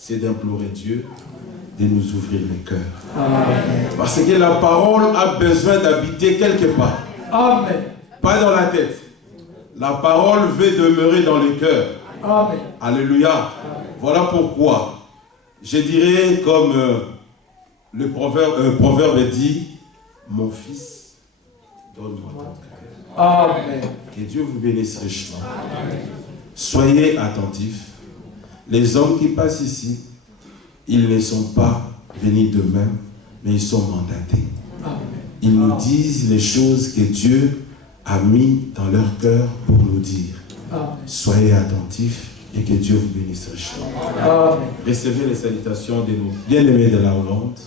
c'est d'implorer Dieu de nous ouvrir les cœurs. Amen. Parce que la parole a besoin d'habiter quelque part. Amen. Pas dans la tête. La parole veut demeurer dans le cœur. Amen. Alléluia. Amen. Voilà pourquoi je dirais comme le proverbe dit, mon fils, donne-moi ton cœur. Amen. Que Dieu vous bénisse richement. Soyez attentifs. Les hommes qui passent ici, ils ne sont pas venus d'eux-mêmes, mais ils sont mandatés. Amen. Ils nous disent les choses que Dieu a mis dans leur cœur pour nous dire. Amen. Soyez attentifs et que Dieu vous bénisse richement. Amen. Recevez les salutations de nos bien-aimés de la Hollande.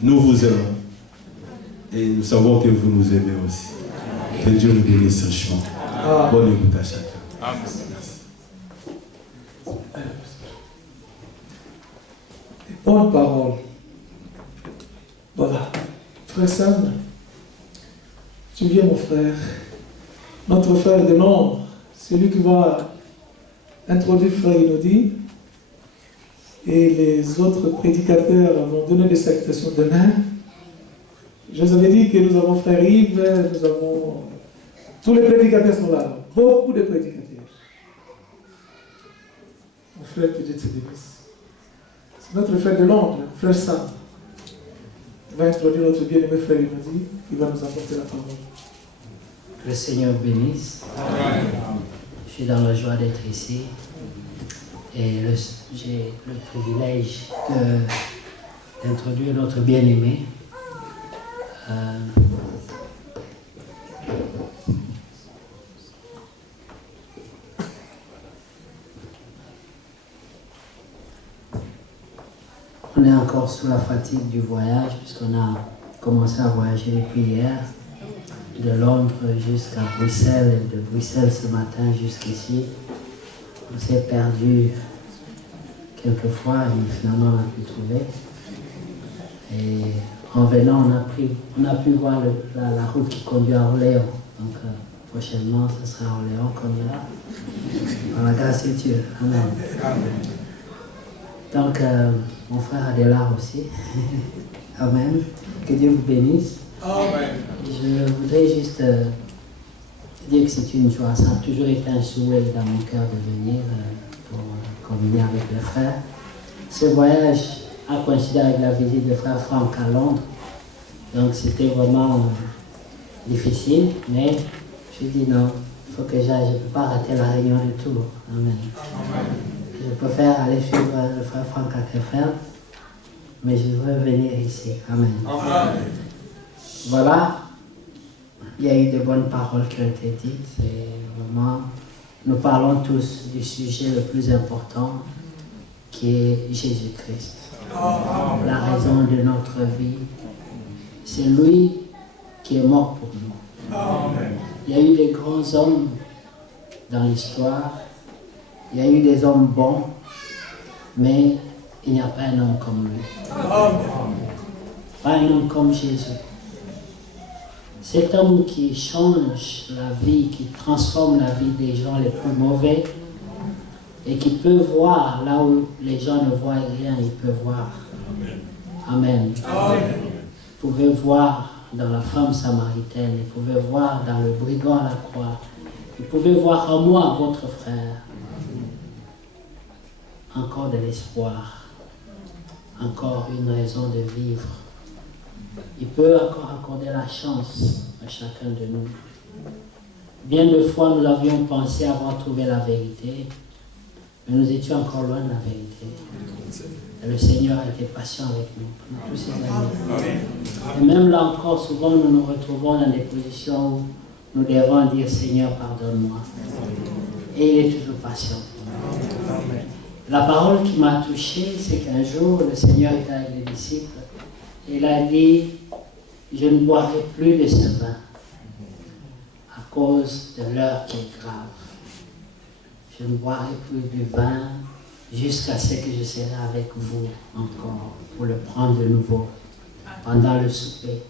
Nous vous aimons et nous savons que vous nous aimez aussi. Que Dieu vous bénisse richement. Bonne écoute à chacun. Amen. Bonne parole. Voilà. Frère Sam, tu viens mon frère, notre frère de nombre, celui qui va introduire frère Inodi, et les autres prédicateurs vont donner des salutations demain. Je vous avais dit que nous avons frère Yves, nous avons... Tous les prédicateurs sont là, beaucoup de prédicateurs. Mon frère que Dieu te bénisse. C'est notre frère de Londres, frère Sam. Il va introduire notre bien-aimé frère Inodi, qui va nous apporter la parole. Que le Seigneur bénisse. Amen. Je suis dans la joie d'être ici. Et j'ai le privilège d'introduire notre bien-aimé. On est encore sous la fatigue du voyage, puisqu'on a commencé à voyager depuis hier, de Londres jusqu'à Bruxelles, et de Bruxelles ce matin jusqu'ici. On s'est perdu quelques fois, et finalement on a pu trouver. Et en venant, on a pu voir la route qui conduit à Orléans. Donc prochainement, ce sera à Orléans comme là. Par la grâce de Dieu. Amen. Donc, mon frère Adélard aussi. Amen. Que Dieu vous bénisse. Amen. Je voudrais juste dire que c'est une joie. Ça a toujours été un souhait dans mon cœur de venir pour communier avec les frères. Ce voyage a coïncidé avec la visite de frère Franck à Londres. Donc c'était vraiment difficile, mais je dis non, il faut que j'aille. Je ne peux pas rater la réunion du tour. Amen. Je préfère aller suivre le frère Franck à Krefeld, mais je veux venir ici. Amen. Amen. Voilà, il y a eu de bonnes paroles qui ont été dites. Et vraiment, nous parlons tous du sujet le plus important qui est Jésus-Christ. La raison de notre vie. C'est lui qui est mort pour nous. Il y a eu des grands hommes dans l'histoire. Il y a eu des hommes bons, mais il n'y a pas un homme comme lui. Pas un homme comme Jésus. Cet homme qui change la vie, qui transforme la vie des gens les plus mauvais et qui peut voir là où les gens ne voient rien, il peut voir. Amen. Vous pouvez voir dans la femme samaritaine, vous pouvez voir dans le brigand à la croix, vous pouvez voir en moi, votre frère, encore de l'espoir, encore une raison de vivre. Il peut encore accorder la chance à chacun de nous. Bien de fois, nous avions pensé avoir trouvé la vérité, mais nous étions encore loin de la vérité. Et le Seigneur a été patient avec nous pendant tous ces années. Et même là encore, souvent, nous nous retrouvons dans des positions où nous devons dire, Seigneur, pardonne-moi. Et il est toujours patient. La parole qui m'a touché, c'est qu'un jour, le Seigneur était avec les disciples. Il a dit, je ne boirai plus de ce vin à cause de l'heure qui est grave. Je ne boirai plus du vin jusqu'à ce que je serai avec vous encore pour le prendre de nouveau pendant le souper.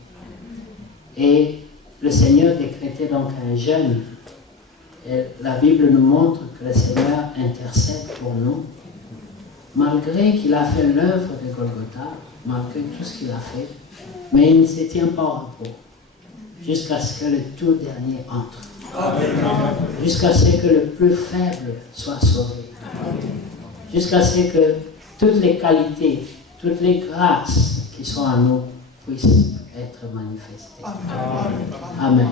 Et le Seigneur décrétait donc un jeûne. Et la Bible nous montre que le Seigneur intercède pour nous. malgré qu'il a fait l'œuvre de Golgotha, malgré tout ce qu'il a fait, mais il ne se tient pas au repos, jusqu'à ce que le tout dernier entre. Jusqu'à ce que le plus faible soit sauvé. Jusqu'à ce que toutes les qualités, toutes les grâces qui sont en nous puissent être manifestées. Amen.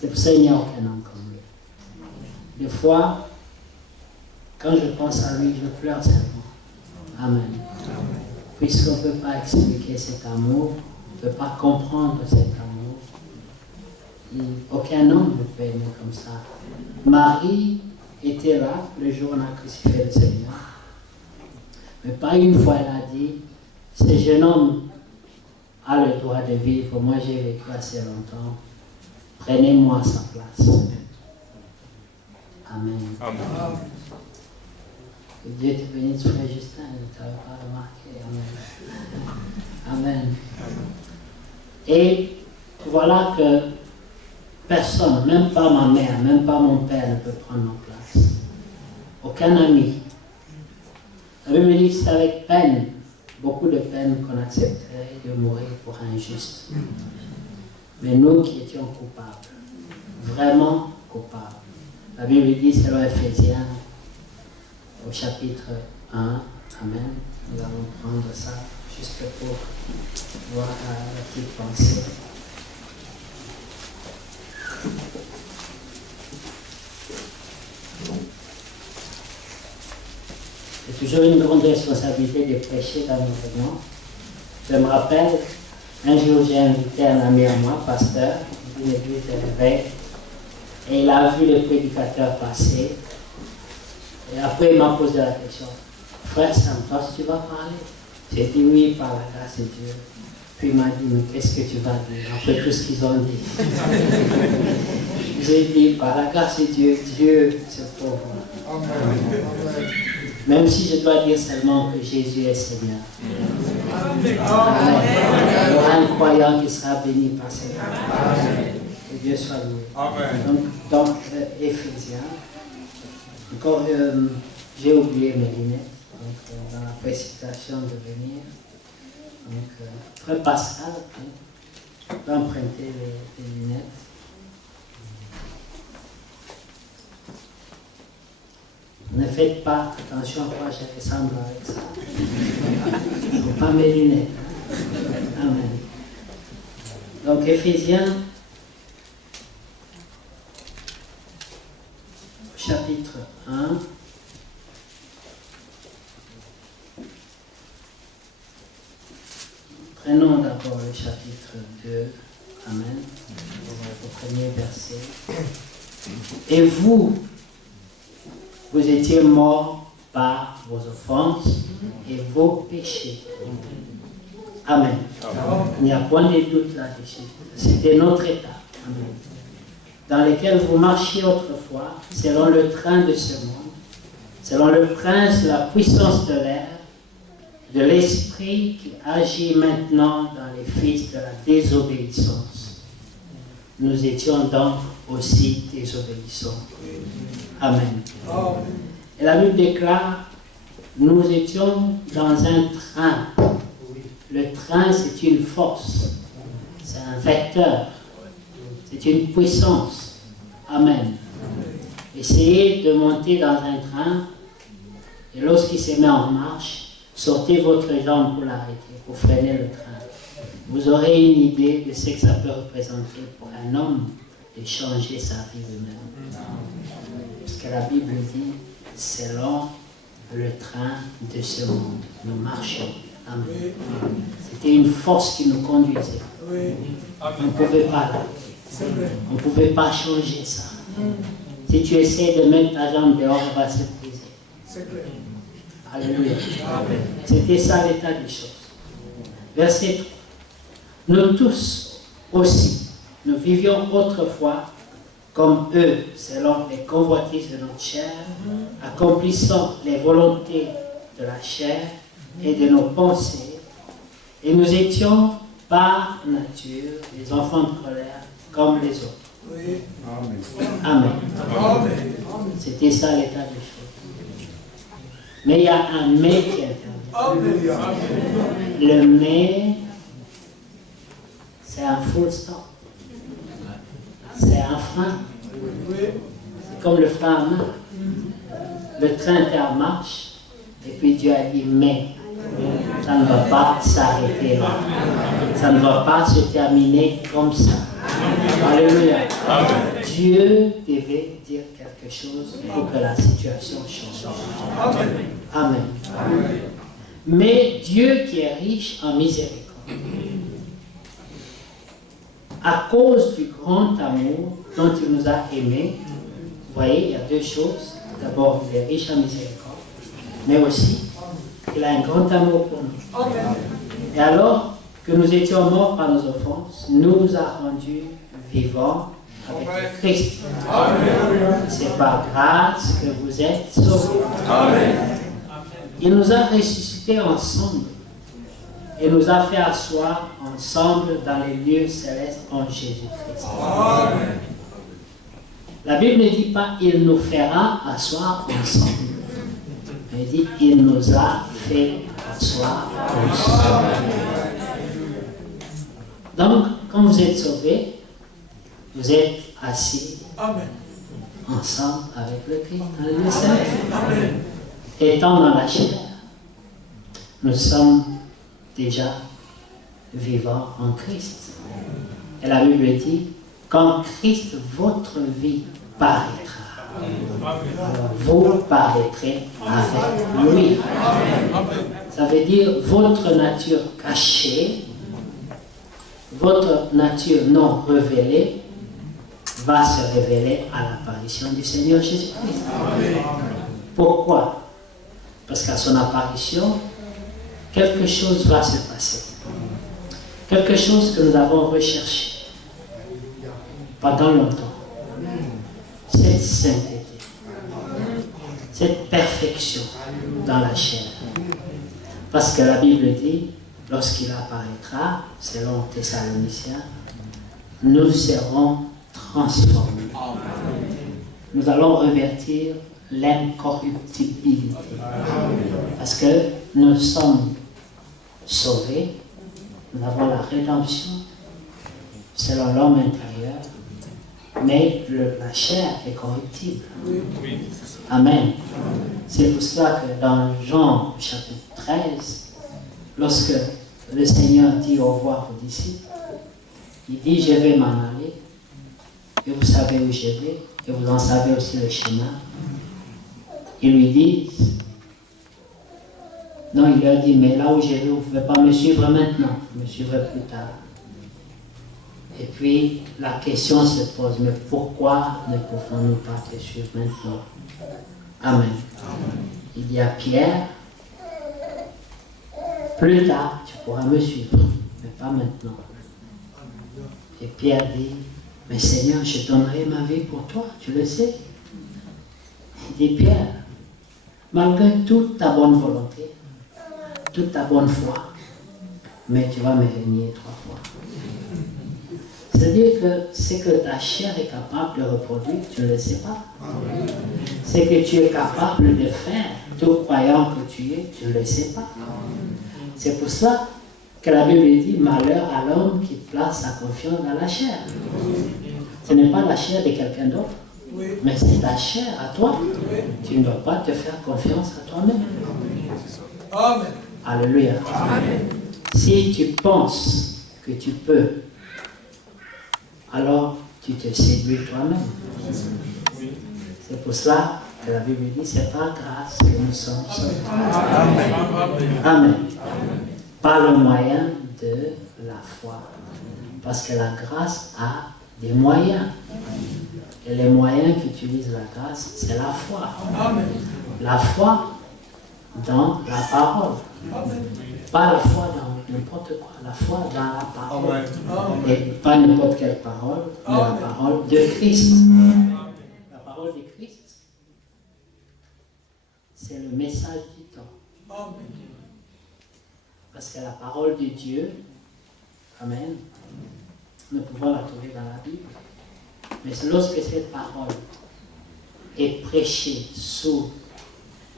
C'est pour ça qu'il n'y a aucun homme comme lui. Des fois, quand je pense à lui, je pleure seulement. Amen. Puisqu'on ne peut pas expliquer cet amour, on ne peut pas comprendre cet amour. Aucun homme ne peut aimer comme ça. Marie était là le jour où on a crucifié le Seigneur. Mais pas une fois elle a dit, ce jeune homme a le droit de vivre, moi j'ai vécu assez longtemps, prenez-moi sa place. Amen. Que Dieu te bénisse, frère Justin, je ne t'avais pas remarqué. Amen. Amen. Et voilà que personne, même pas ma mère, même pas mon père ne peut prendre ma place. Aucun ami. La Bible me dit que c'est avec peine, beaucoup de peine qu'on accepterait de mourir pour un juste. Mais nous qui étions coupables, vraiment coupables. La Bible dit, selon Ephésiens, au chapitre 1, Amen. Nous allons prendre ça juste pour voir la petite pensée. C'est toujours une grande responsabilité de prêcher dans nos réunions. Je me rappelle, un jour j'ai invité un ami à moi, pasteur, d'une église de l'éveil, et il a vu le prédicateur passer. Et après il m'a posé la question, frère Sam, toi tu vas parler? J'ai dit oui, par la grâce de Dieu. Puis il m'a dit, mais qu'est-ce que tu vas dire après tout ce qu'ils ont dit? J'ai dit, par la grâce de Dieu, Dieu se pauvre. Même si je dois dire seulement que Jésus est Seigneur. Amen. Il y aura un croyant qui sera béni par cette parole. Que Dieu soit loué. Donc, Éphésiens. Encore, j'ai oublié mes lunettes. Donc, dans la précipitation de venir. Donc, frère Pascal, tu peux emprunter les lunettes. Ne faites pas attention à quoi je ressemble avec ça. Il ne faut pas mes lunettes. Amen. Donc, Éphésiens, chapitre 1. Prenons d'abord le chapitre 2. Amen. Au premier verset. Et vous étiez morts par vos offenses et vos péchés. Amen. Il n'y a point de doute là-dessus. C'était notre état. Amen. Dans lequel vous marchiez autrefois, selon le train de ce monde, selon le prince de la puissance de l'air, de l'esprit qui agit maintenant dans les fils de la désobéissance. Nous étions donc aussi désobéissants. Amen. Et la Bible déclare, nous étions dans un train. Le train, c'est une force, c'est un vecteur, c'est une puissance. Amen. Essayez de monter dans un train, et lorsqu'il se met en marche, sortez votre jambe pour l'arrêter, pour freiner le train. Vous aurez une idée de ce que ça peut représenter pour un homme de changer sa vie lui-même. Parce que la Bible dit, selon le train de ce monde, nous marchons. Amen. C'était une force qui nous conduisait. On ne pouvait pas l'arrêter. On ne pouvait pas changer ça. Si tu essaies de mettre ta jambe dehors, elle va se briser. Alléluia. C'était ça l'état des choses. Verset 3. Nous tous aussi, nous vivions autrefois comme eux, selon les convoitises de notre chair, accomplissant les volontés de la chair et de nos pensées, et nous étions par nature des enfants de colère comme les autres. Amen. C'était ça l'état des choses. Mais il y a un mais qui intervient. Le mais, c'est un full stop. C'est un frein. C'est comme le frein à main. Le train marche, et puis Dieu a dit mais. Ça ne va pas s'arrêter là. Ça ne va pas se terminer comme ça. Alléluia. Dieu devait dire quelque chose pour que la situation change. Amen. Mais Dieu qui est riche en miséricorde, à cause du grand amour dont il nous a aimés, vous voyez, il y a deux choses. D'abord, il est riche en miséricorde, mais aussi, il a un grand amour pour nous. Et alors que nous étions morts par nos offenses, nous a rendus vivants avec le Christ. C'est par grâce que vous êtes sauvés. Il nous a ressuscités ensemble et nous a fait asseoir ensemble dans les lieux célestes en Jésus-Christ. La Bible ne dit pas « il nous fera asseoir ensemble ». Il dit « il nous a fait asseoir ensemble ». Donc, quand vous êtes sauvés, vous êtes assis ensemble avec le Christ dans le lieu céleste. Étant dans la chair, nous sommes déjà vivants en Christ. Et la Bible dit, quand Christ, votre vie, paraîtra, alors vous paraîtrez avec lui. Ça veut dire votre nature cachée, votre nature non révélée, va se révéler à l'apparition du Seigneur Jésus-Christ. Pourquoi? Parce qu'à son apparition, quelque chose va se passer. Quelque chose que nous avons recherché pendant longtemps. Cette sainteté, cette perfection dans la chair. Parce que la Bible dit, lorsqu'il apparaîtra, selon Thessaloniciens, nous serons transformés. Nous allons revêtir l'incorruptibilité. Parce que nous sommes sauvés, nous avons la rédemption selon l'homme intérieur, mais la chair est corruptible. Amen. C'est pour cela que dans Jean chapitre 13, lorsque le Seigneur dit au revoir aux disciples, il dit, je vais m'en aller, et vous savez où je vais, et vous en savez aussi le chemin. Ils lui disent, non, il leur dit, mais là où je vais, vous ne pouvez pas me suivre maintenant, vous me suivrez plus tard. Et puis, la question se pose, mais pourquoi ne pouvons-nous pas te suivre maintenant? Amen. Il dit à Pierre, plus tard, tu pourras me suivre, mais pas maintenant. Et Pierre dit, mais Seigneur, je donnerai ma vie pour toi, tu le sais. Il dit, Pierre, malgré toute ta bonne volonté, toute ta bonne foi, mais tu vas me renier 3 fois. C'est-à-dire que ce que ta chair est capable de reproduire, tu ne le sais pas. Ce que tu es capable de faire, tout croyant que tu es, tu ne le sais pas. C'est pour ça que la Bible dit, malheur à l'homme qui place sa confiance dans la chair. Ce n'est pas la chair de quelqu'un d'autre, mais c'est ta chair à toi. Tu ne dois pas te faire confiance à toi-même. Amen. Alléluia. Amen. Si tu penses que tu peux, alors tu te séduis toi-même. C'est pour cela que la Bible dit, c'est par grâce que nous sommes sauvés. Amen. Amen. Par le moyen de la foi. Parce que la grâce a des moyens. Et les moyens qu'utilise la grâce, c'est la foi. La foi dans la parole. Pas la foi dans n'importe quoi, la foi dans la parole. Et pas n'importe quelle parole, mais la parole de Christ. La parole de Christ, c'est le message du temps. Parce que la parole de Dieu, amen, nous pouvons la trouver dans la Bible. Mais lorsque cette parole est prêchée sous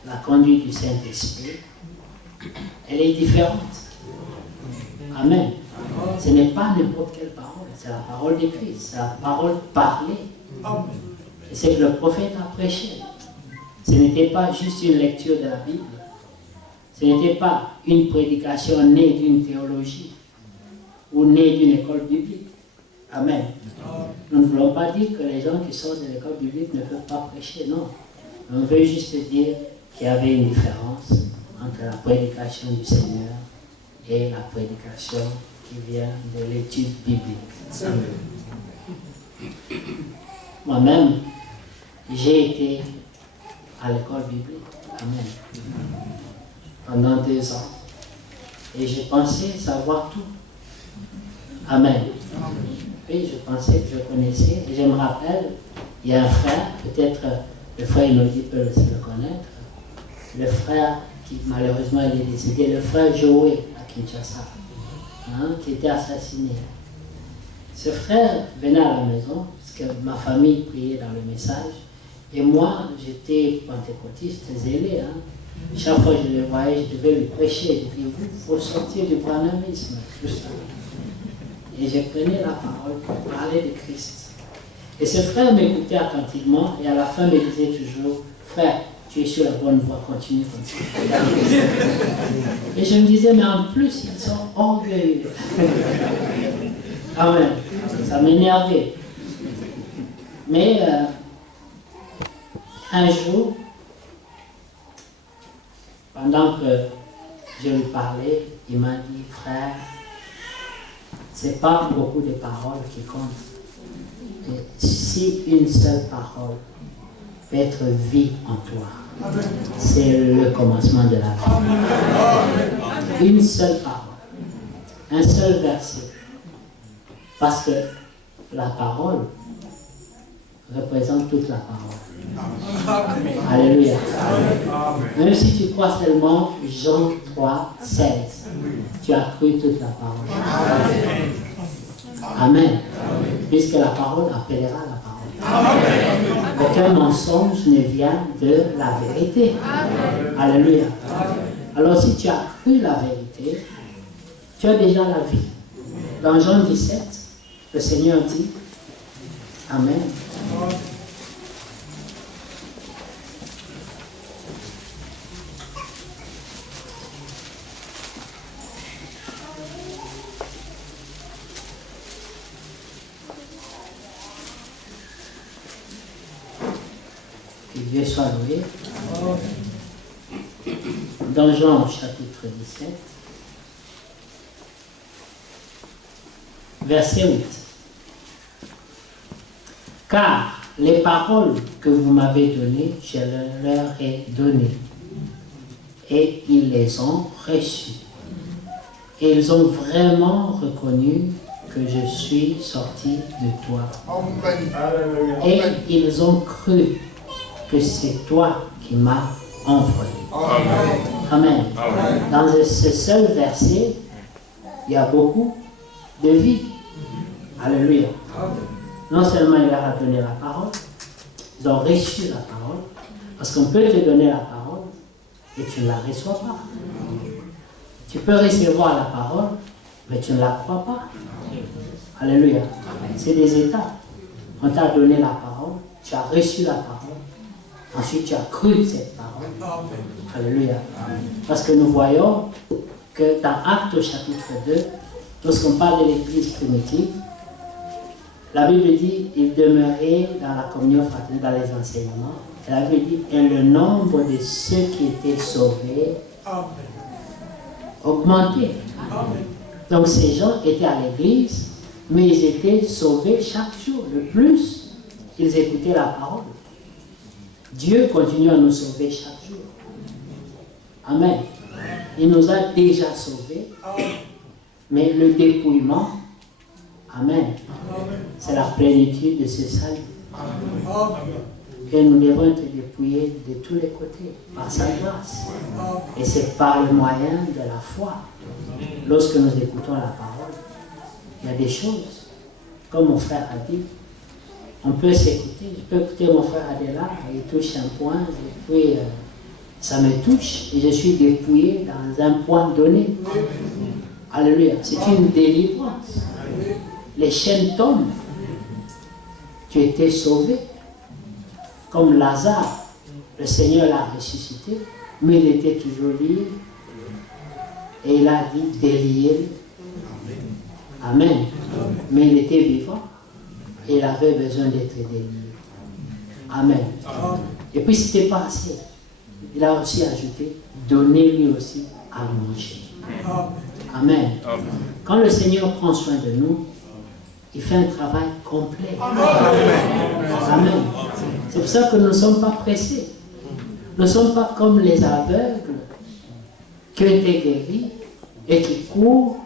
la conduite du Saint-Esprit, elle est différente. Amen. Ce n'est pas n'importe quelle parole, c'est la parole de Christ, c'est la parole parlée. Et c'est que le prophète a prêché. Ce n'était pas juste une lecture de la Bible. Ce n'était pas une prédication née d'une théologie ou née d'une école biblique. Amen. Nous ne voulons pas dire que les gens qui sortent de l'école biblique ne peuvent pas prêcher, non. On veut juste dire qu'il y avait une différence entre la prédication du Seigneur et la prédication qui vient de l'étude biblique. Moi-même, j'ai été à l'école biblique. Amen. Pendant 2 ans. Et je pensais savoir tout. Amen. Et je pensais que je connaissais. Et je me rappelle, il y a un frère, peut-être le frère Inodi peut aussi le connaître, le frère qui malheureusement il est décédé, le frère Joé à Kinshasa, qui était assassiné. Ce frère venait à la maison, parce que ma famille priait dans le message, et moi j'étais pentecôtiste zélé. Chaque fois que je le voyais, je devais lui prêcher. Je disais, il faut sortir du branhamisme, tout ça. Et je prenais la parole pour parler de Christ. Et ce frère m'écoutait attentivement et à la fin me disait toujours, frère, tu es sur la bonne voie, continue comme ça. Et je me disais, mais en plus, ils sont orgueilleux. Amen. Ça m'énervait. Mais un jour, pendant que je lui parlais, il m'a dit, frère, c'est pas beaucoup de paroles qui comptent. Et si une seule parole peut être vie en toi, c'est le commencement de la vie. Une seule parole, un seul verset. Parce que la parole représente toute la parole. Alléluia. Même si tu crois seulement Jean 3, 16, tu as cru toute la parole. Amen. Puisque la parole appellera la parole. Aucun mensonge ne vient de la vérité. Alléluia. Alors si tu as cru la vérité, tu as déjà la vie. Dans Jean 17, le Seigneur dit, Amen. Que Dieu soit loué. Dans Jean chapitre 17, verset 8. Car les paroles que vous m'avez données, je leur ai données, et ils les ont reçues. Et ils ont vraiment reconnu que je suis sorti de toi. Et ils ont cru que c'est toi qui m'as envoyé. Amen. Dans ce seul verset, il y a beaucoup de vie. Alléluia. Non seulement il leur a donné la parole, ils ont reçu la parole, parce qu'on peut te donner la parole et tu ne la reçois pas. Tu peux recevoir la parole, mais tu ne la crois pas. Alléluia. C'est des étapes. On t'a donné la parole, tu as reçu la parole, ensuite tu as cru cette parole. Alléluia. Parce que nous voyons que dans Actes au chapitre 2, lorsqu'on parle de l'église primitive, la Bible dit il demeurait dans la communion fraternelle, dans les enseignements. Et la Bible dit et le nombre de ceux qui étaient sauvés augmentait. Donc ces gens étaient à l'église, mais ils étaient sauvés chaque jour. Le plus, ils écoutaient la parole. Dieu continue à nous sauver chaque jour. Amen. Il nous a déjà sauvés, mais le dépouillement, Amen, c'est la plénitude de ce salut. Et nous devons être dépouillés de tous les côtés, par sa grâce. Et c'est par le moyen de la foi. Lorsque nous écoutons la parole, il y a des choses, comme mon frère a dit, on peut s'écouter. Je peux écouter mon frère Adela, il touche un point, et puis Ça me touche et je suis dépouillé dans un point donné. Alléluia. C'est une délivrance. Les chaînes tombent. Tu étais sauvé. Comme Lazare, le Seigneur l'a ressuscité, mais il était toujours lié. Et il a dit délié. Amen. Mais il était vivant. Et il avait besoin d'être délié. Amen. Et puis c'était pas assez. Il a aussi ajouté, donnez-lui aussi à manger. Amen. Quand le Seigneur prend soin de nous, il fait un travail complet. Amen. C'est pour ça que nous ne sommes pas pressés. Nous ne sommes pas comme les aveugles qui ont été guéris et qui courent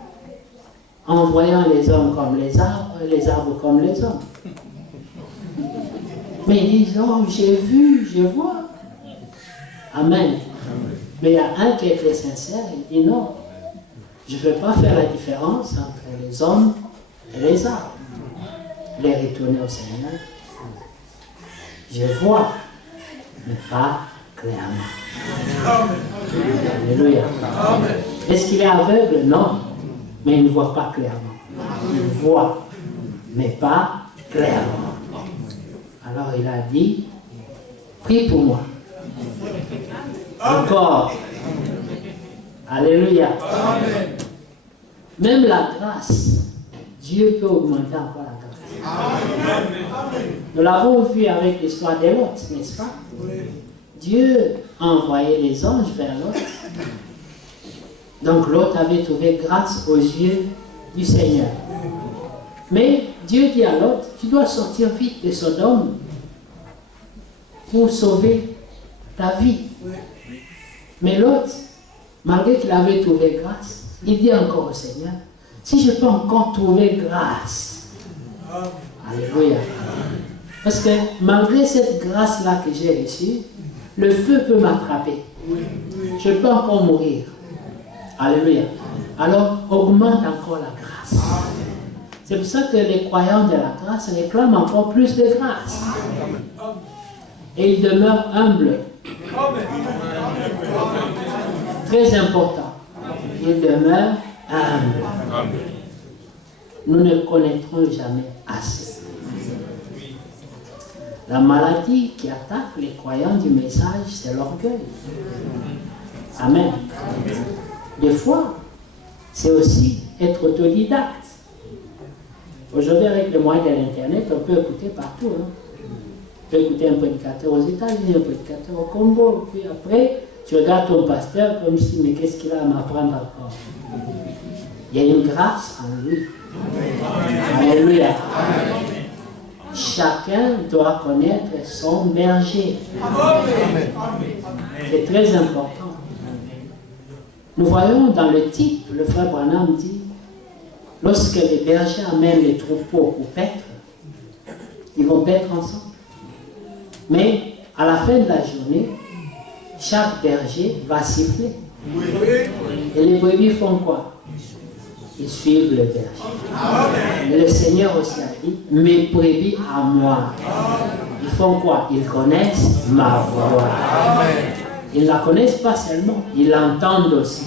en voyant les hommes comme les arbres comme les hommes. Mais ils disent, oh, j'ai vu, je vois. Amen. Mais il y a un qui était sincère, il dit non, je ne vais pas faire la différence entre les hommes et les arbres. Il est retourné au Seigneur. Je vois, mais pas clairement. Alléluia. Est-ce qu'il est aveugle? Non. Mais il ne voit pas clairement. Il voit, mais pas clairement. Alors il a dit, prie pour moi. Encore. Alléluia. Même la grâce, Dieu peut augmenter encore la grâce. Nous l'avons vu avec l'histoire de Lot, n'est-ce pas? Dieu a envoyé les anges vers Lot. Donc Lot avait trouvé grâce aux yeux du Seigneur. Mais Dieu dit à Lot, tu dois sortir vite de Sodome pour sauver ta vie. Mais Lot, malgré qu'il avait trouvé grâce, il dit encore au Seigneur, si je peux encore trouver grâce. Alléluia. Parce que malgré cette grâce-là que j'ai reçue, le feu peut m'attraper. Je peux encore mourir. Alléluia. Alors, augmente encore la grâce. C'est pour ça que les croyants de la grâce réclament encore plus de grâce. Et ils demeurent humbles. Très important. Ils demeurent humbles. Nous ne connaîtrons jamais assez. La maladie qui attaque les croyants du message, c'est l'orgueil. Amen. Des fois, c'est aussi être autodidacte. Aujourd'hui, avec le moyen de l'Internet, on peut écouter partout. Hein. On peut écouter un prédicateur aux États-Unis, un prédicateur au Congo. Puis après, tu regardes ton pasteur comme si, mais qu'est-ce qu'il a à m'apprendre encore? Il y a une grâce en lui. Alléluia. Chacun doit connaître son berger. C'est très important. Nous voyons dans le type, le frère Branham dit, lorsque les bergers amènent les troupeaux pour paître, ils vont paître ensemble. Mais à la fin de la journée, chaque berger va siffler. Et les brebis font quoi? Ils suivent le berger. Et le Seigneur aussi a dit, mes brebis à moi. Ils font quoi? Ils connaissent ma voix. Ils ne la connaissent pas seulement, ils l'entendent aussi.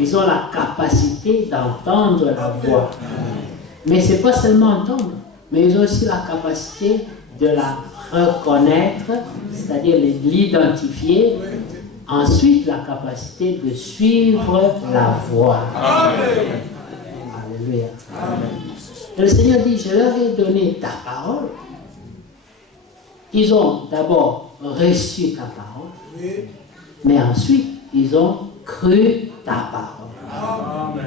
Ils ont la capacité d'entendre la voix. Mais ce n'est pas seulement entendre, mais ils ont aussi la capacité de la reconnaître, c'est-à-dire l'identifier. Ensuite, la capacité de suivre la voix. Alléluia. Et le Seigneur dit, je leur ai donné ta parole. Ils ont d'abord reçu ta parole, mais ensuite, ils ont cru ta parole.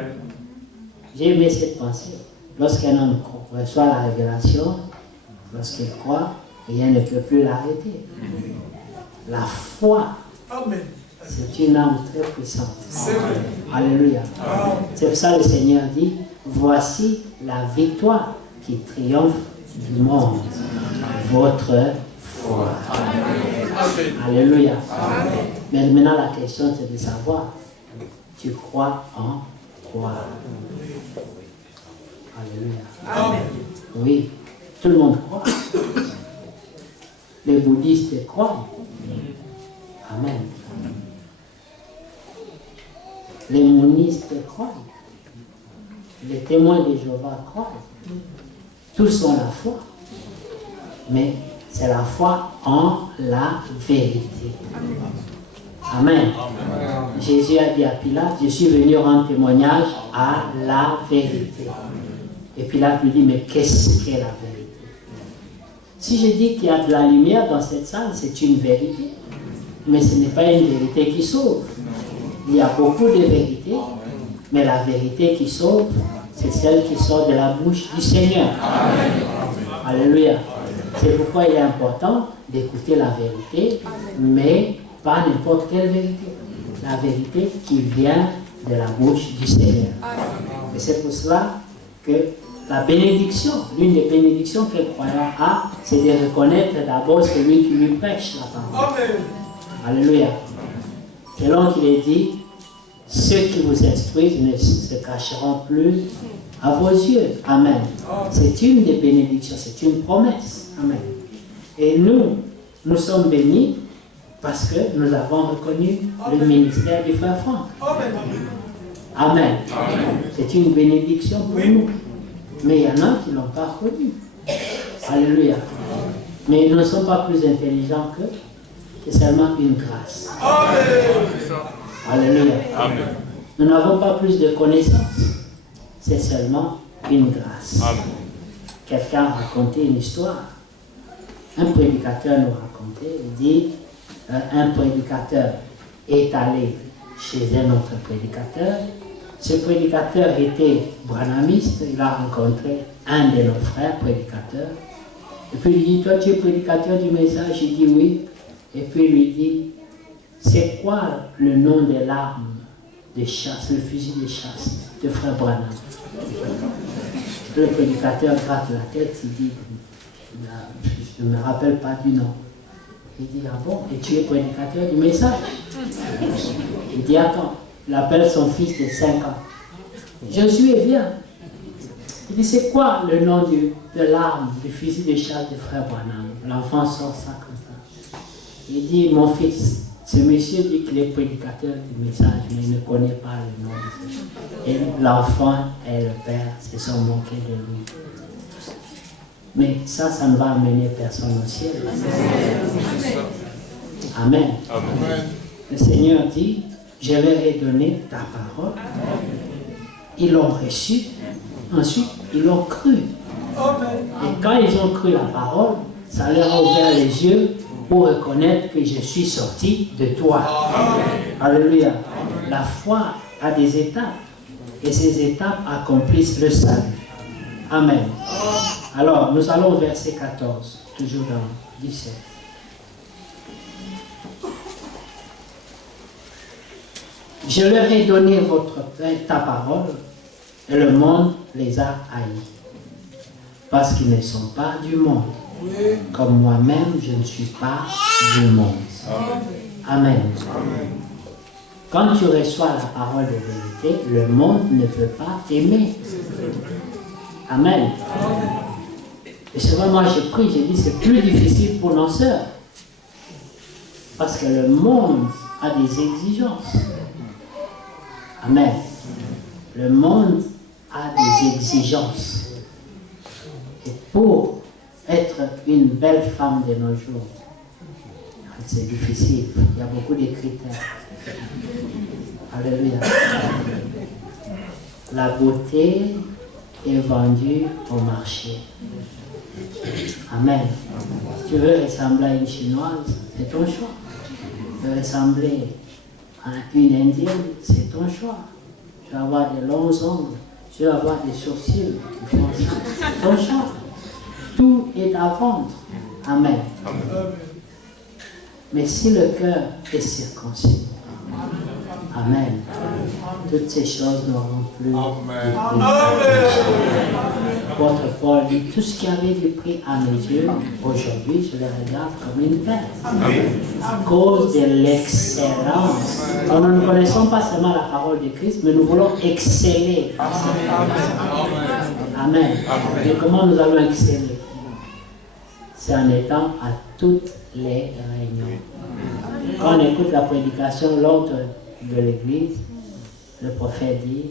J'ai aimé cette pensée. Lorsqu'un homme reçoit la révélation, lorsqu'il croit, rien ne peut plus l'arrêter. La foi, c'est une âme très puissante. Alléluia. C'est pour ça que le Seigneur dit, voici la victoire qui triomphe du monde. Votre foi. Alléluia. Mais maintenant la question c'est de savoir, tu crois en quoi? Alléluia. Oui, tout le monde croit. Les bouddhistes croient. Amen. Les monistes croient. Les témoins de Jéhovah croient. Tous ont la foi. Mais c'est la foi en la vérité. Amen. Jésus a dit à Pilate, je suis venu rendre témoignage à la vérité. Et Pilate lui dit, mais qu'est-ce qu'est la vérité? Si je dis qu'il y a de la lumière dans cette salle, c'est une vérité. Mais ce n'est pas une vérité qui sauve. Il y a beaucoup de vérités, mais la vérité qui sauve, c'est celle qui sort de la bouche du Seigneur. Amen. Alléluia. C'est pourquoi il est important d'écouter la vérité, mais pas n'importe quelle vérité. La vérité qui vient de la bouche du Seigneur. Et c'est pour cela que la bénédiction, l'une des bénédictions que le croyant a, c'est de reconnaître d'abord celui qui lui prêche la parole. Alléluia. Selon qu'il est dit, ceux qui vous instruisent ne se cacheront plus à vos yeux. Amen. C'est une des bénédictions, c'est une promesse. Amen. Et nous sommes bénis parce que nous avons reconnu le ministère du frère Franck. Amen. C'est une bénédiction pour nous. Mais il y en a qui ne l'ont pas reconnu. Alléluia. Mais nous ne sommes pas plus intelligents que c'est seulement une grâce. Alléluia. Nous n'avons pas plus de connaissances. C'est seulement une grâce. Quelqu'un a raconté une histoire. Un prédicateur nous racontait, il dit, un prédicateur est allé chez un autre prédicateur. Ce prédicateur était branhamiste, il a rencontré un de nos frères prédicateurs. Et puis il lui dit, toi tu es prédicateur du message? Il dit oui. Et puis il lui dit, c'est quoi le nom de l'arme de chasse, le fusil de chasse de frère Branham? Le prédicateur gratte la tête, il dit, je ne me rappelle pas du nom. Il dit, ah bon, et tu es prédicateur du message? Il dit, attends, il appelle son fils de 5 ans. Josué, viens. Il dit, c'est quoi le nom de l'arme, du fusil de chasse de frère Branham? L'enfant sort ça comme ça. Il dit, mon fils, ce monsieur dit qu'il est prédicateur du message, mais il ne connaît pas le nom de ce. Et l'enfant et le père se sont moqués de lui. Mais ça ne va amener personne au ciel. Amen. Amen. Le Seigneur dit, je leur ai donné ta parole. Ils l'ont reçue. Ensuite, ils l'ont cru. Et quand ils ont cru la parole, ça leur a ouvert les yeux pour reconnaître que je suis sorti de toi. Alléluia. La foi a des étapes. Et ces étapes accomplissent le salut. Amen. Alors, nous allons au verset 14, toujours dans 17. Je leur ai donné ta parole, et le monde les a haïs, parce qu'ils ne sont pas du monde, comme moi-même je ne suis pas du monde. Amen. Quand tu reçois la parole de vérité, le monde ne peut pas t'aimer. Amen. Et c'est vrai, moi j'ai pris, j'ai dit c'est plus difficile pour nos sœurs. Parce que le monde a des exigences. Amen. Le monde a des exigences. Et pour être une belle femme de nos jours, c'est difficile. Il y a beaucoup de critères. Alléluia. La beauté est vendue au marché. Amen. Si tu veux ressembler à une chinoise, c'est ton choix. Tu veux ressembler à une indienne, c'est ton choix. Tu vas avoir des longs ongles, tu vas avoir des sourcils qui font ça. C'est ton choix. Tout est à vendre. Amen. Mais si le cœur est circoncis, amen, toutes ces choses n'auront plus de prix. Votre Paul dit, tout ce qui avait du prix à mes yeux, aujourd'hui, je le regarde comme une perle. À cause de l'excellence. Nous ne connaissons pas seulement la parole de Christ, mais nous voulons exceller par cette parole. Amen. Et comment nous allons exceller? C'est en étant à toutes les réunions. Quand on écoute la prédication, l'hôte de l'église, le prophète dit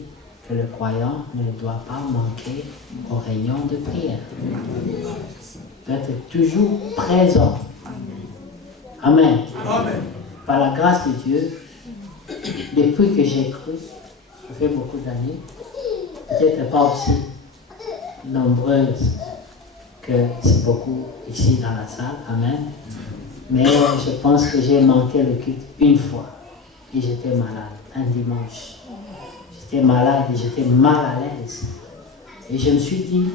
que le croyant ne doit pas manquer aux réunions de prière. Il doit être toujours présent. Amen. Amen. Par la grâce de Dieu, depuis que j'ai cru, ça fait beaucoup d'années, peut-être pas aussi nombreuses que c'est beaucoup ici dans la salle, amen. Mais je pense que j'ai manqué le culte une fois et j'étais malade, un dimanche. J'étais malade et j'étais mal à l'aise. Et je me suis dit,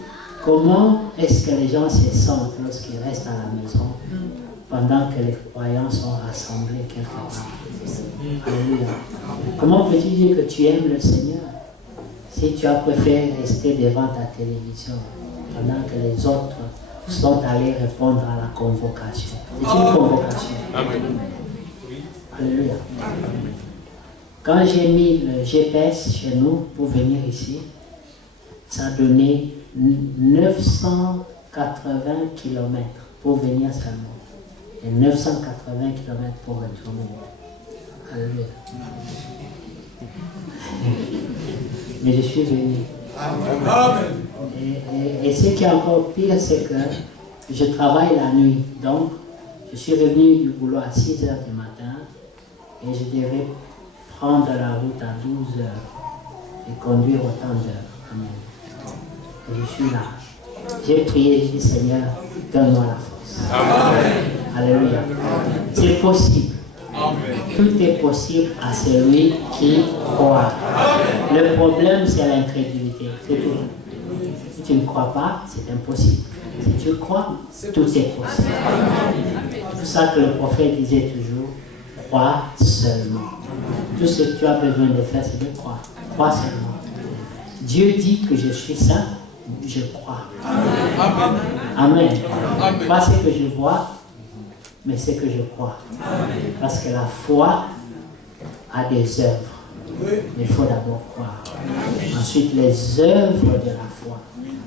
comment est-ce que les gens se sentent lorsqu'ils restent à la maison pendant que les croyants sont rassemblés quelque part? Alléluia. Comment peux-tu dire que tu aimes le Seigneur si tu as préféré rester devant ta télévision pendant que les autres sont allés répondre à la convocation? C'est une convocation. Alléluia. Quand j'ai mis le GPS chez nous pour venir ici, ça donnait 980 km pour venir seulement. Et 980 km pour retourner. Alléluia. Mais je suis venu. Et ce qui est encore pire, c'est que je travaille la nuit. Donc, je suis revenu du boulot à 6 h du matin et je devais prendre la route à 12 h et conduire autant d'heures. Amen. Et je suis là. J'ai prié, j'ai dit, Seigneur, donne-moi la force. Amen. Alléluia. C'est possible. Amen. Tout est possible à celui qui croit. Amen. Le problème, c'est l'incrédulité. C'est tout. Si tu ne crois pas, c'est impossible. Si tu crois, tout est possible. C'est pour ça que le prophète disait toujours, crois seulement. Tout ce que tu as besoin de faire, c'est de croire. Crois seulement. Dieu dit que je suis saint, je crois. Amen. Amen. Pas ce que je vois, mais ce que je crois. Parce que la foi a des œuvres. Mais il faut d'abord croire. Ensuite, les œuvres de la foi.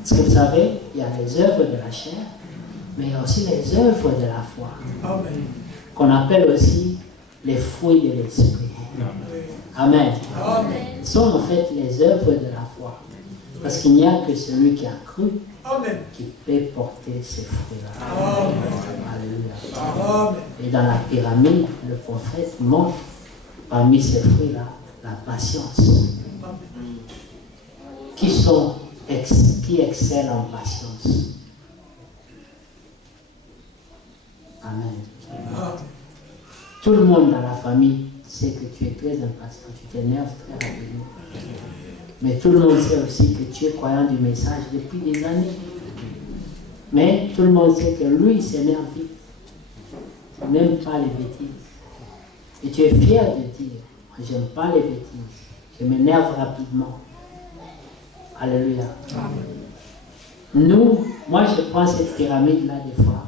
Parce que vous savez, il y a les œuvres de la chair, mais il y a aussi les œuvres de la foi. Qu'on appelle aussi les fruits de l'esprit. Amen. Ce sont en fait les œuvres de la foi. Parce qu'il n'y a que celui qui a cru qui peut porter ces fruits-là. Alléluia. Et dans la pyramide, le prophète montre parmi ces fruits-là la patience. Qui excellent en patience? Amen. Tout le monde dans la famille sait que tu es très impatient, tu t'énerves très rapidement. Mais tout le monde sait aussi que tu es croyant du message depuis des années. Mais tout le monde sait que lui, il s'énerve vite. Il n'aime pas les bêtises. Et tu es fier de dire, moi, j'aime pas les bêtises. Je m'énerve rapidement. Alléluia. Nous, moi je prends cette pyramide-là des fois.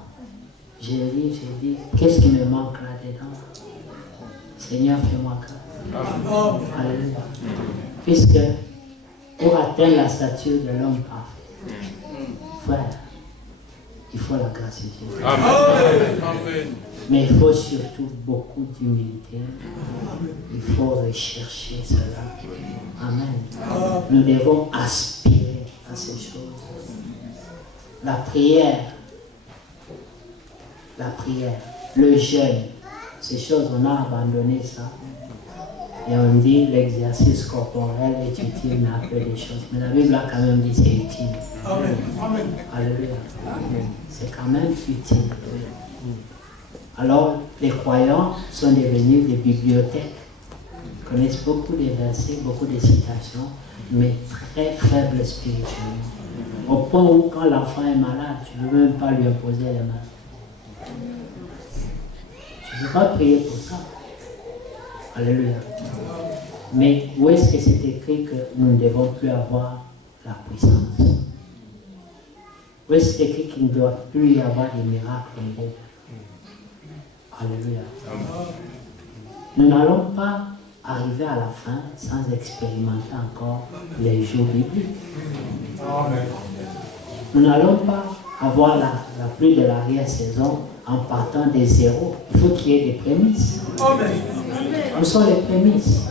Je lis, je dis, qu'est-ce qui me manque là-dedans? Seigneur, fais-moi grâce. Alléluia. Puisque pour atteindre la stature de l'homme parfait, frère, il faut la grâce de Dieu. Amen. Mais il faut surtout beaucoup d'humilité. Il faut rechercher cela. Amen. Nous devons aspirer à ces choses. La prière, le jeûne, ces choses, on a abandonné ça. Et on dit l'exercice corporel est utile, mais à peu de choses. Mais la Bible a quand même dit c'est utile. Amen. Alléluia. C'est quand même utile. Alors, les croyants sont devenus des bibliothèques. Ils connaissent beaucoup de versets, beaucoup de citations, mais très faibles spirituellement. Au point où, quand l'enfant est malade, tu ne veux même pas lui imposer les mains. Tu ne peux pas prier pour ça. Alléluia. Mais où est-ce que c'est écrit que nous ne devons plus avoir la puissance? Où est-ce que c'est écrit qu'il ne doit plus y avoir des miracles en Dieu? Alléluia. Nous n'allons pas arriver à la fin sans expérimenter encore les jours bibliques. Nous n'allons pas avoir la pluie de l'arrière-saison en partant des zéros. Il faut qu'il y ait des prémices. Où sont les prémices?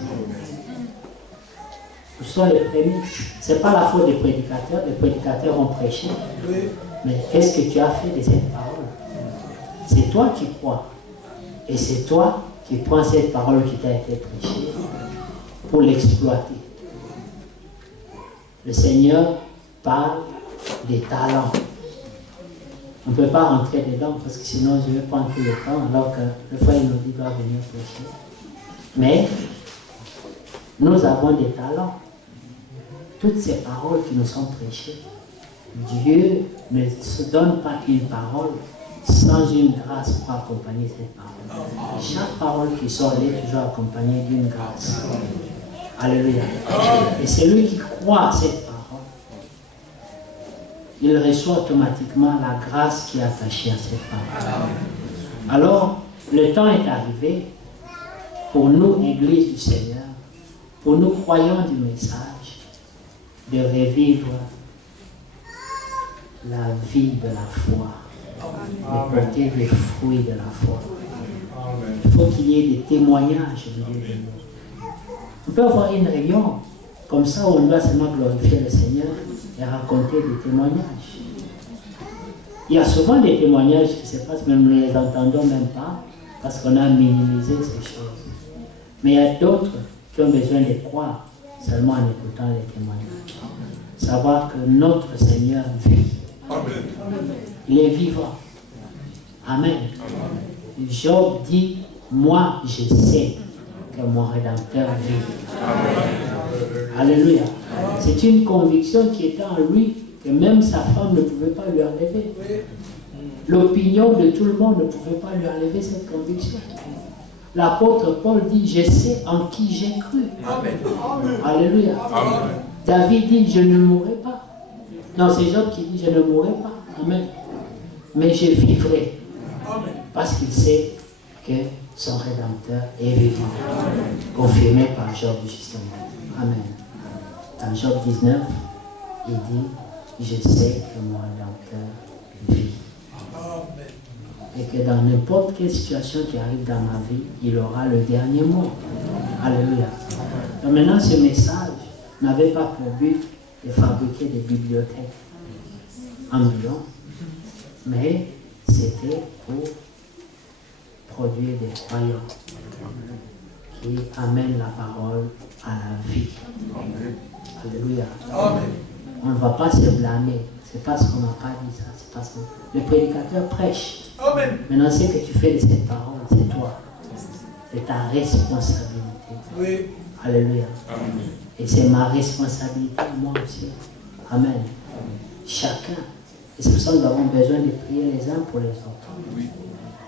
Où sont les prémices? Ce n'est pas la faute des prédicateurs. Les prédicateurs ont prêché. Mais qu'est-ce que tu as fait de cette parole? C'est toi qui crois. Et c'est toi qui prends cette parole qui t'a été prêchée pour l'exploiter. Le Seigneur parle des talents. On ne peut pas rentrer dedans parce que sinon je vais prendre tout le temps alors que le frère nous dit doit venir prêcher. Mais nous avons des talents. Toutes ces paroles qui nous sont prêchées, Dieu ne se donne pas une parole sans une grâce pour accompagner cette parole. Chaque parole qui sort, elle est toujours accompagnée d'une grâce. Alléluia. Et celui qui croit à cette parole, il reçoit automatiquement la grâce qui est attachée à cette parole. Alors, le temps est arrivé pour nous, Église du Seigneur, pour nous croyants du message, de revivre la vie de la foi, de porter les fruits de la foi. Il faut qu'il y ait des témoignages au milieu de nous. On peut avoir une réunion comme ça où on doit seulement glorifier le Seigneur et raconter des témoignages. Il y a souvent des témoignages qui se passent, mais nous ne les entendons même pas parce qu'on a minimisé ces choses. Mais il y a d'autres qui ont besoin de croire seulement en écoutant les témoignages. Savoir que notre Seigneur vit. Amen. Il est vivant. Amen. Job dit, moi je sais que mon Rédempteur vit. Amen. Alléluia. C'est une conviction qui était en lui que même sa femme ne pouvait pas lui enlever. L'opinion de tout le monde ne pouvait pas lui enlever cette conviction. L'apôtre Paul dit, je sais en qui j'ai cru. Amen. Alléluia. Amen. David dit, je ne mourrai pas. Non, c'est Job qui dit, je ne mourrai pas. Amen. Mais je vivrai. Amen. Parce qu'il sait que son Rédempteur est vivant. Amen. Confirmé par Job, justement. Amen. Dans Job 19, il dit, je sais que mon Rédempteur vit. Et que dans n'importe quelle situation qui arrive dans ma vie, il aura le dernier mot. Alléluia. Donc maintenant, ce message n'avait pas pour but de fabriquer des bibliothèques ambulantes, mais c'était pour produire des croyants qui amènent la parole à la vie. Alléluia. On ne va pas se blâmer. C'est parce qu'on n'a pas dit ça. C'est parce que le prédicateur prêche. Amen. Maintenant, ce que tu fais de cette parole, c'est toi. C'est ta responsabilité. Oui. Alléluia. Amen. Et c'est ma responsabilité, moi aussi. Amen. Chacun. Et c'est pour ça que nous avons besoin de prier les uns pour les autres. Oui.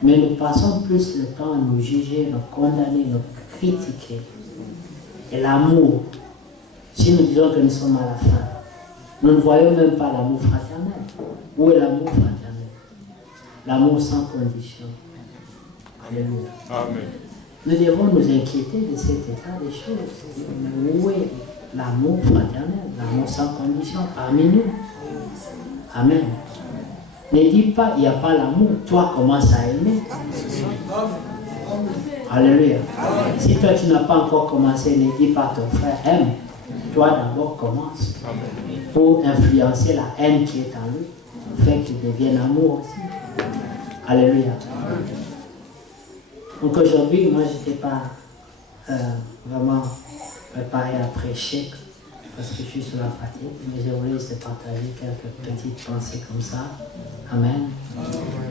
Mais nous passons plus le temps à nous juger, nous condamner, nous critiquer. Et l'amour, si nous disons que nous sommes à la fin, nous ne voyons même pas l'amour fraternel. Où est l'amour fraternel? L'amour sans condition. Alléluia. Amen. Nous devons nous inquiéter de cet état des choses. Où est l'amour fraternel, l'amour sans condition parmi nous? Amen. Ne dis pas, il n'y a pas l'amour. Toi, commence à aimer. Alléluia. Si toi, tu n'as pas encore commencé, ne dis pas à ton frère, aime. Toi, d'abord, commence. Pour influencer la haine qui est en lui. Fait que tu deviennes amour aussi. Alléluia. Donc aujourd'hui, moi, je n'étais pas vraiment préparé à prêcher parce que je suis sur la fatigue, mais je voulais juste partager quelques petites pensées comme ça. Amen.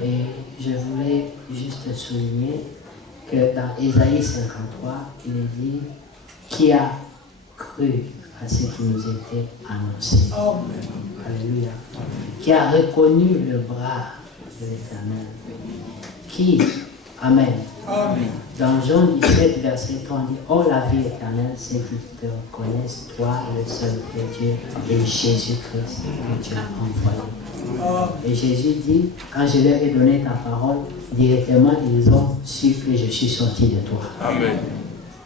Et je voulais juste souligner que dans Ésaïe 53, il est dit qui a cru à ce qui nous était annoncé. Alléluia. Qui a reconnu le bras de l'Éternel. Qui, Amen. Amen. Dans Jean 17, verset 3, on dit, oh la vie éternelle, c'est qu'ils te reconnaissent, toi, le seul vrai Dieu, et Jésus-Christ que tu as envoyé. Et Jésus dit, quand je leur ai donné ta parole, directement, ils ont su que je suis sorti de toi. Amen.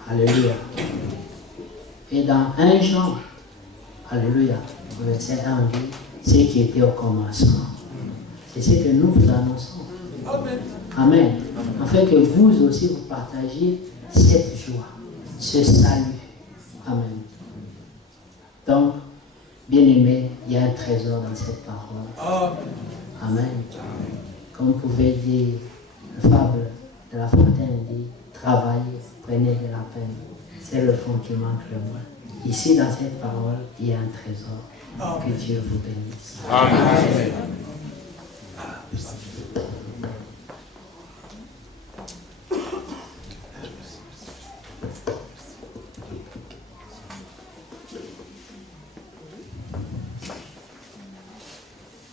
Alléluia. Et dans 1 Jean, Alléluia, verset 1 dit, ce qui était au commencement. C'est ce que nous vous annonçons. Amen. Afin que vous aussi vous partagiez cette joie, ce salut. Amen. Donc, bien-aimés, il y a un trésor dans cette parole. Amen. Comme vous pouvez dire, la fable de La Fontaine dit, travaillez, prenez de la peine. C'est le fond qui manque le moins. Ici, dans cette parole, il y a un trésor. Que Dieu vous bénisse. Amen.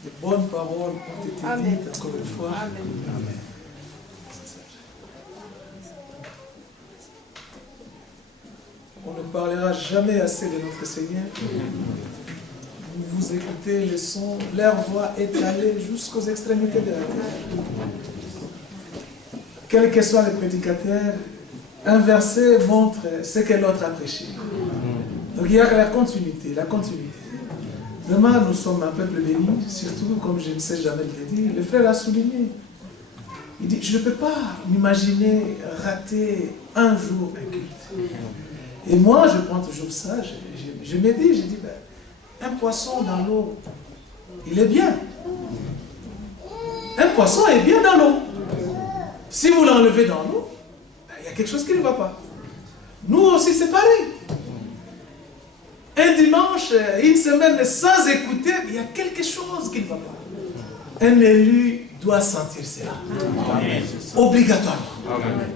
De bonnes paroles ont été dites encore une fois. Amen. On ne parlera jamais assez de notre Seigneur. Vous écoutez les sons, leur voix est allée jusqu'aux extrémités de la terre. Quels que soient les prédicateurs, un verset montre ce que l'autre a prêché. Donc il y a la continuité, la continuité. Vraiment, nous sommes un peuple béni, surtout, comme je ne sais jamais le dire, le frère l'a souligné. Il dit, je ne peux pas m'imaginer rater un jour un culte. Et moi, je prends toujours ça, je me dis, un poisson dans l'eau, il est bien. Un poisson est bien dans l'eau. Si vous l'enlevez dans l'eau, il y a quelque chose qui ne va pas. Nous aussi, c'est pareil. Un dimanche, une semaine sans écouter, il y a quelque chose qui ne va pas. Un élu doit sentir cela. Amen. Obligatoirement. Amen.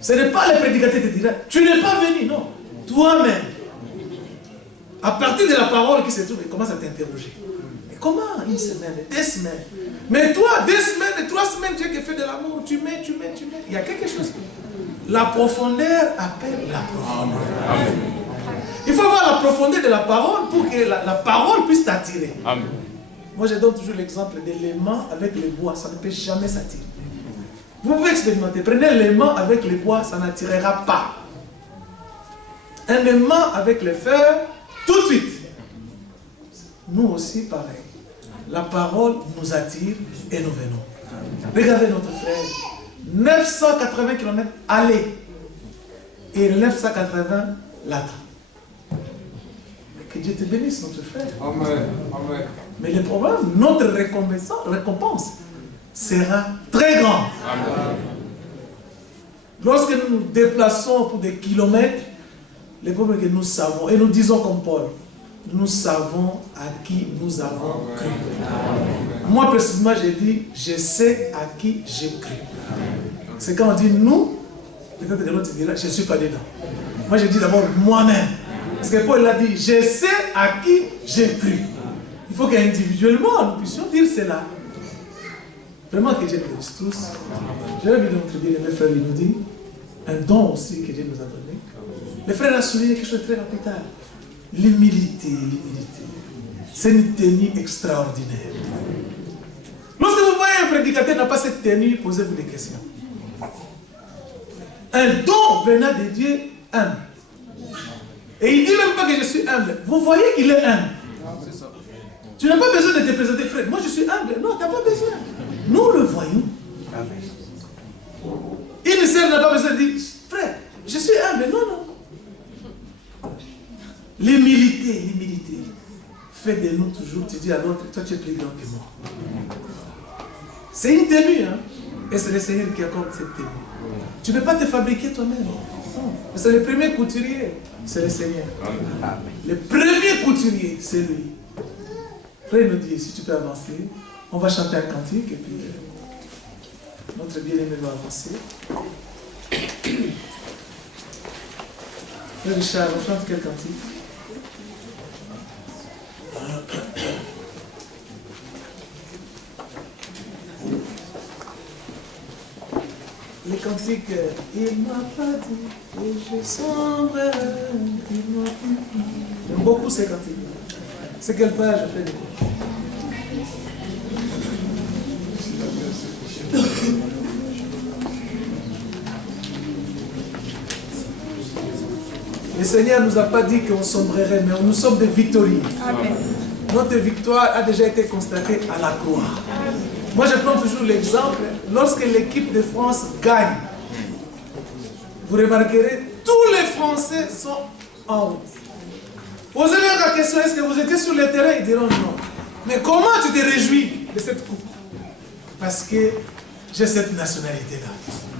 Ce n'est pas le prédicateur qui te dira, tu n'es pas venu, non. Toi-même. À partir de la parole qui se trouve, il commence à t'interroger. Mais comment une semaine, 2 semaines? Mais toi, 2 semaines, 3 semaines, Dieu qui fait de l'amour, tu mets. Il y a quelque chose. La profondeur appelle la profondeur. Amen. Il faut avoir la profondeur de la parole pour que la parole puisse t'attirer. Amen. Moi, je donne toujours l'exemple de l'aimant avec le bois. Ça ne peut jamais s'attirer. Vous pouvez expérimenter. Prenez l'aimant avec le bois, ça n'attirera pas. Un aimant avec le fer, tout de suite. Nous aussi, pareil. La parole nous attire et nous venons. Regardez notre frère. 980 km aller et 980 l'attendre. Que Dieu te bénisse, notre frère. Amen. Amen. Mais le problème, notre récompense sera très grande. Amen. Lorsque nous nous déplaçons pour des kilomètres, le problème est que nous savons, et nous disons comme Paul, nous savons à qui nous avons cru. Amen. Moi, précisément, j'ai dit, je sais à qui j'ai cru. C'est quand on dit nous, peut-être que l'autre dira, je ne suis pas dedans. Moi, je dis d'abord moi-même. Parce que Paul a dit, je sais à qui j'ai cru. Il faut qu'individuellement, nous puissions dire cela. Vraiment que Dieu nous bénisse tous. J'avais vu notre bien-aimé frère, il nous dit, un don aussi que Dieu nous a donné. Le frère a souligné quelque chose de très capital. L'humilité, l'humilité. C'est une tenue extraordinaire. Lorsque vous voyez un prédicateur n'a pas cette tenue, posez-vous des questions. Un don venant de Dieu humble. Et il ne dit même pas que je suis humble. Vous voyez qu'il est humble. Tu n'as pas besoin de te présenter, frère. Moi, je suis humble. Non, tu n'as pas besoin. Nous le voyons. Une sœur n'a pas besoin de dire, frère, je suis humble. Non, non. L'humilité, l'humilité. Fait de nous toujours, tu dis à l'autre, toi tu es plus grand que moi. C'est une tenue, hein. Et c'est le Seigneur qui accorde cette tenue. Tu ne peux pas te fabriquer toi-même. C'est le premier couturier, c'est le Seigneur. Le premier couturier, c'est lui. Frère nous dit, si tu peux avancer, on va chanter un cantique et puis notre bien-aimé va avancer. Frère Richard, on chante quel cantique? Les cantiques, il m'a pas dit que je sombrerai, il m'a dit. J'aime beaucoup ces cantiques. C'est quelle page je fais des Le Seigneur ne nous a pas dit qu'on sombrerait, mais nous sommes des victorieux. Amen. Notre victoire a déjà été constatée à la croix. Moi, je prends toujours l'exemple, lorsque l'équipe de France gagne, vous remarquerez, tous les Français sont en route. Posez-leur la question, est-ce que vous étiez sur le terrain? Ils diront non. Mais comment tu te réjouis de cette coupe? Parce que j'ai cette nationalité-là.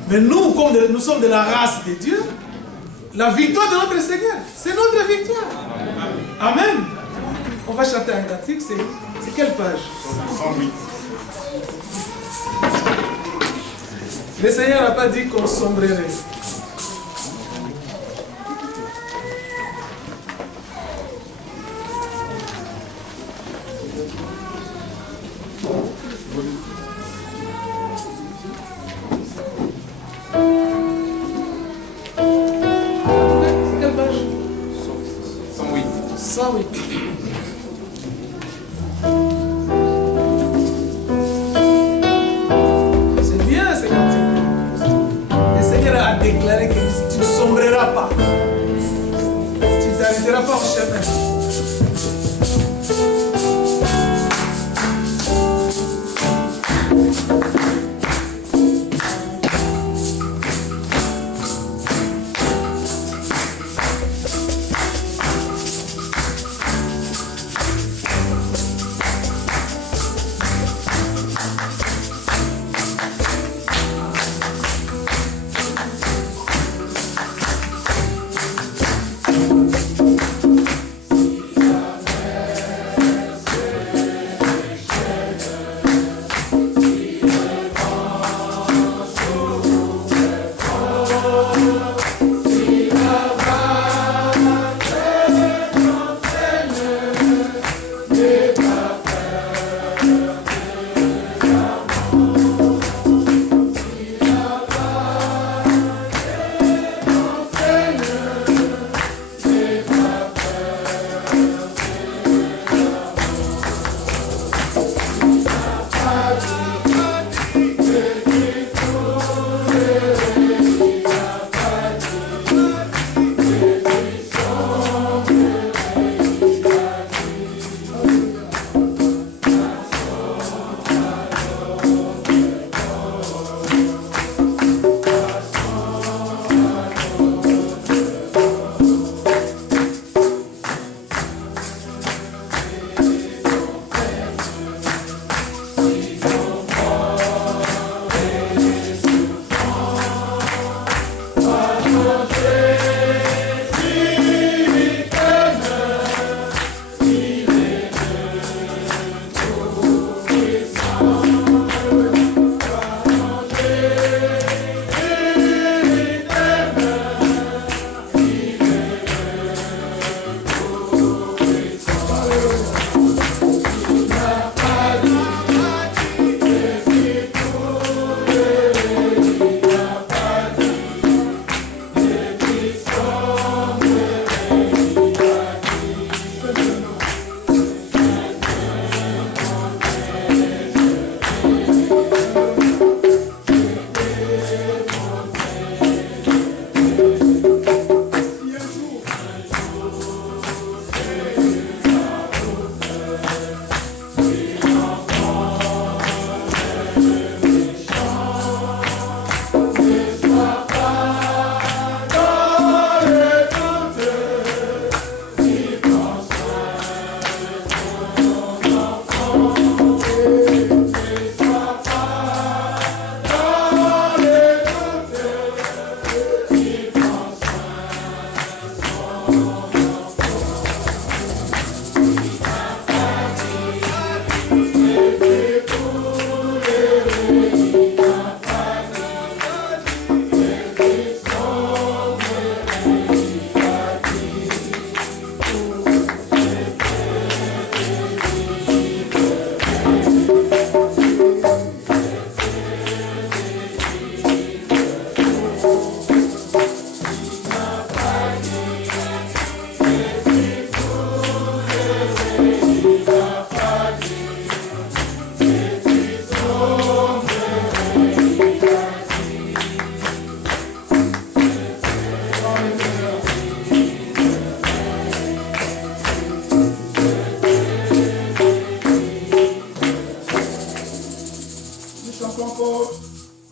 Mais nous, comme nous sommes de la race de Dieu, la victoire de notre Seigneur, c'est notre victoire. Amen. On va chanter un cantique, c'est quelle page? 108. Le Seigneur n'a pas dit qu'on sombrerait. Quelle page? 108. 108. C'est bien, c'est cantique. Le Seigneur a déclaré que tu ne sombreras pas. Tu ne t'arrêteras pas au chemin.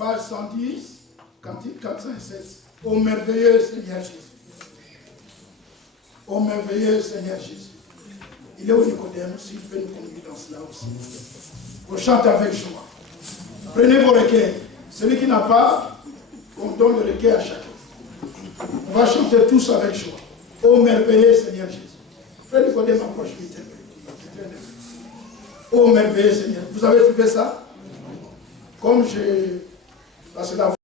Page 110, cantique 407. Ô merveilleux Seigneur Jésus. Ô merveilleux Seigneur Jésus. Il est où Nicodème, s'il peut nous conduire dans cela aussi. On chante avec joie. Prenez vos requêtes. Celui qui n'a pas, on donne le requête à chacun. On va chanter tous avec joie. Ô merveilleux Seigneur Jésus. Frère Nicodème, approche vite. Ô merveilleux Seigneur. Vous avez trouvé ça? Comme parce que la